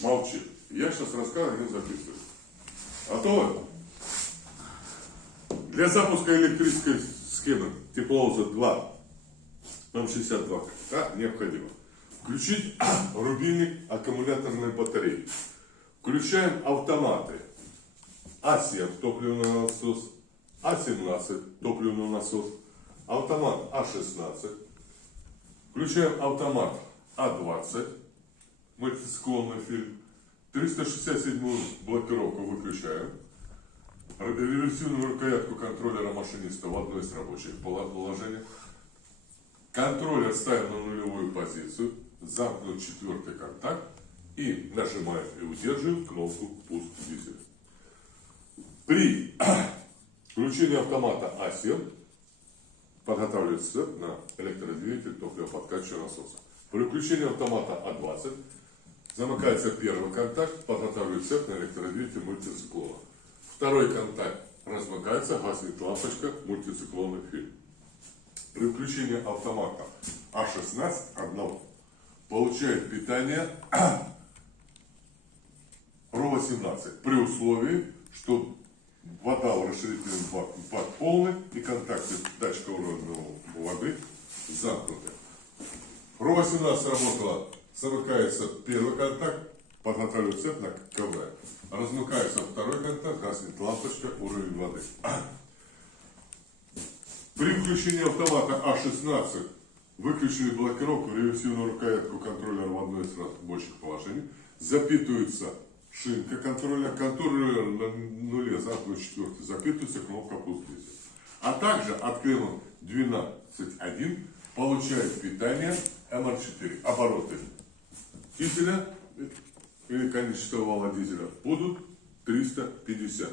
молчит. Я сейчас рассказываю, не записываю. А то для запуска электрической схемы тепловоза 2 М62 необходимо включить рубильник аккумуляторной батареи. Включаем автоматы. А7 топливный насос, А17 топливный насос, автомат А16. Включаем автомат А20, мультициклонный фильм. 367-ю блокировку выключаем. Реверсивную рукоятку контроллера машиниста в одно из рабочих положений. Контроллер ставим на нулевую позицию. Замкнут 4-й контакт. И нажимаем и удерживаем кнопку «Пуск дизеля». При включении автомата А7 подготавливается на электродвигатель топливоподкачивающего насоса. При включении автомата А20 замыкается первый контакт, подготавливает цепь на электродвигатель мультициклона. Второй контакт размыкается, гаснет лампочка, мультициклонный фильм. При включении автомата А16 одного получает питание РО-18 при условии, что вода в расширительном бак полный и контакты датчика уровня воды замкнуты. РО-18 работала, замыкается первый контакт, подготавливает цепь на КВ. Размыкается второй контакт, гаснет лампочка, уровень воды. При включении автомата А16 выключили блокировку, реверсивную рукоятку контроллера в одно из рабочих положений. Запитывается шинка контроллера, контроллер на нуле, замкнут 4, запитывается кнопка «Пуск дизеля». А также от клемма 12.1 получает питание МР4. Обороты дизеля или количество вала дизеля будут 350.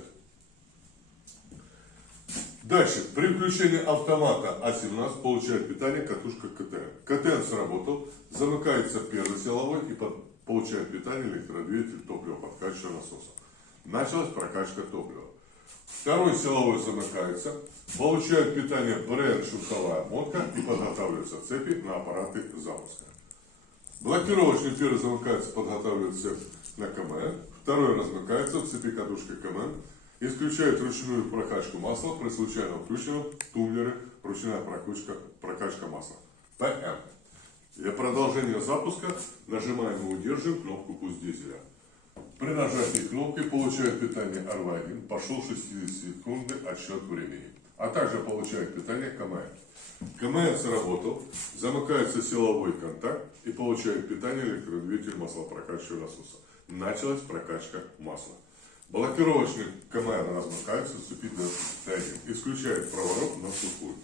Дальше. При включении автомата А17 получает питание катушка КТН. КТН сработал, замыкается первый силовой и получает питание электродвигатель топливоподкачивающего насоса. Началась прокачка топлива. Второй силовой замыкается, получает питание БРН-шунтовая мотка и подготавливаются цепи на аппараты запуска. Блокировочный первый замыкается, подготавливает цепь на КМН. Второй размыкается в цепи катушка КМН. Исключает ручную прокачку масла при случайно включенном тумблере ручная прокачка масла. ПМ. Для продолжения запуска нажимаем и удерживаем кнопку «Пуск дизеля». При нажатии кнопки получает питание РВ1, пошел 60 секунды отсчет времени. А также получает питание КМН. КМН сработал, замыкается силовой контакт и получает питание электродвигатель маслопрокачивающего насоса. Началась прокачка масла. Блокировочный КМН размыкается, вступит до состояния. Исключает проворот на сухую.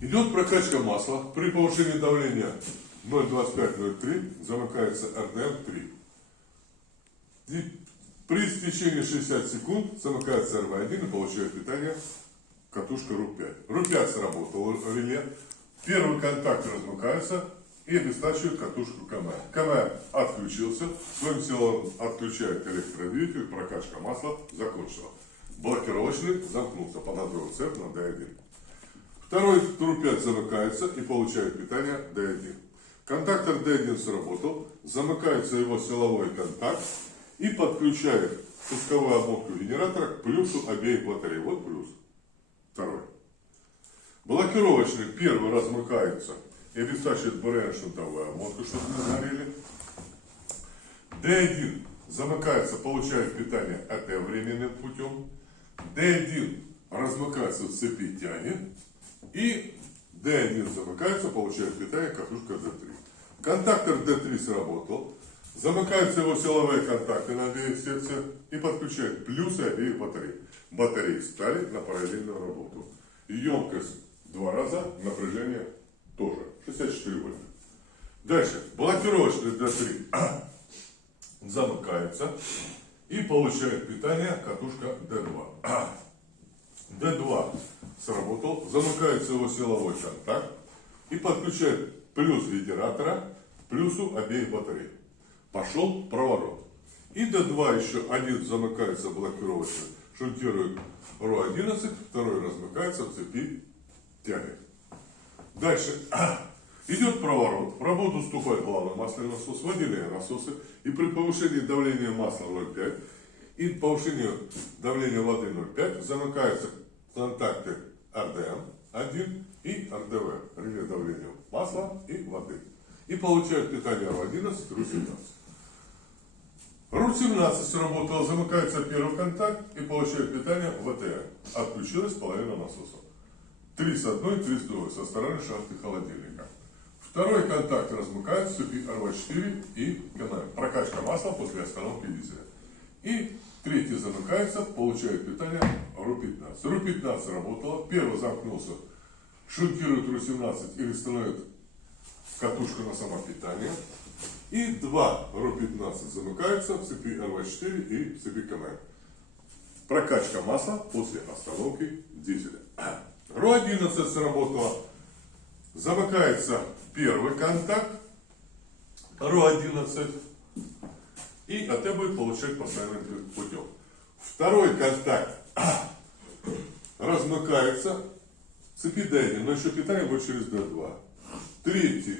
Идет прокачка масла. При повышении давления 0,25-0,3 замыкается РДМ-3. И при истечении 60 секунд замыкается РВ1 и получает питание катушка РУ-5. РУ-5 сработал реле. Первый контакт размыкается и обестачивает катушку КМ. КМ отключился, своим силом отключает электродвигатель, прокачка масла закончила. Блокировочный замкнулся, подготовил цепь на D1. Второй РУ-5 замыкается и получает питание D1. Контактор D1 сработал, замыкается его силовой контакт и подключает пусковую обмотку генератора к плюсу обеих батарей. Вот плюс. Второй. Блокировочный первый размыкается и обестачивает БРН-шунтовую обмотку, чтобы не сгорели. D1 замыкается, получает питание АТ временным путем. D1 размыкается в цепи тяги. И D1 замыкается, получает питание катушка D3. Контактор D3 сработал. Замыкаются его силовые контакты на обеих секциях и подключает плюсы обеих батарей. Батареи стали на параллельную работу. Емкость 2 раза, напряжение тоже 64 вольта. Дальше. Блокировочный D3 замыкается и получает питание катушка D2. D2 сработал, замыкается его силовой контакт и подключает плюс генератора к плюсу обеих батарей. Пошел проворот. И D2 еще один замыкается блокировочно, шунтирует РО-11, второй размыкается в цепи тяги. Дальше. Идет проворот, в работу вступает главный масляный насос, водяные насосы, и при повышении давления масла 0,5 и повышении давления воды 0,5 замыкаются контакты РДМ-1 и РДВ, реле давления масла и воды. И получают питание РУ-11, РУ-17. РУ-17 сработала, замыкается первый контакт и получает питание ВТР. Отключилась половина насоса. 3 с одной, 3 с другой, со стороны шахты холодильника. Второй контакт размыкает в цепи РВ4 и КНМ. Прокачка масла после остановки дизеля. И третий замыкается, получает питание РУ-15. РУ-15 работала, первый замкнулся, шунтирует РУ-17 или становит катушку на самопитание. И два РУ-15 замыкаются в цепи РВ4 и в цепи КНМ. Прокачка масла после остановки дизеля. РУ-11 сработала, замыкается первый контакт РУ-11 и АТ будет получать постоянным путем. Второй контакт размыкается в цепи Д1, но еще питание будет через Д2. Третий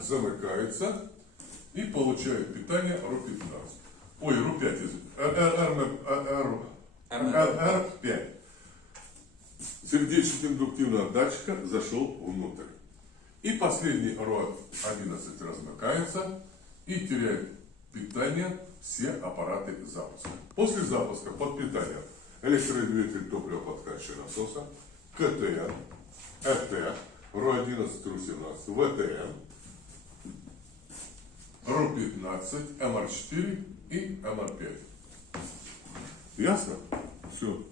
замыкается и получает питание РУ-15. Ой, РУ-5, РР5. Сердечно-индуктивного датчика зашел внутрь. И последний РУ-11 размыкается и теряет питание все аппараты запуска. После запуска под питанием электродвигатель топливоподкачивающего насоса, КТН, РТ, РУ-11, РУ-17, ВТН, РУ-15, МР4 и МР5. Ясно? Все.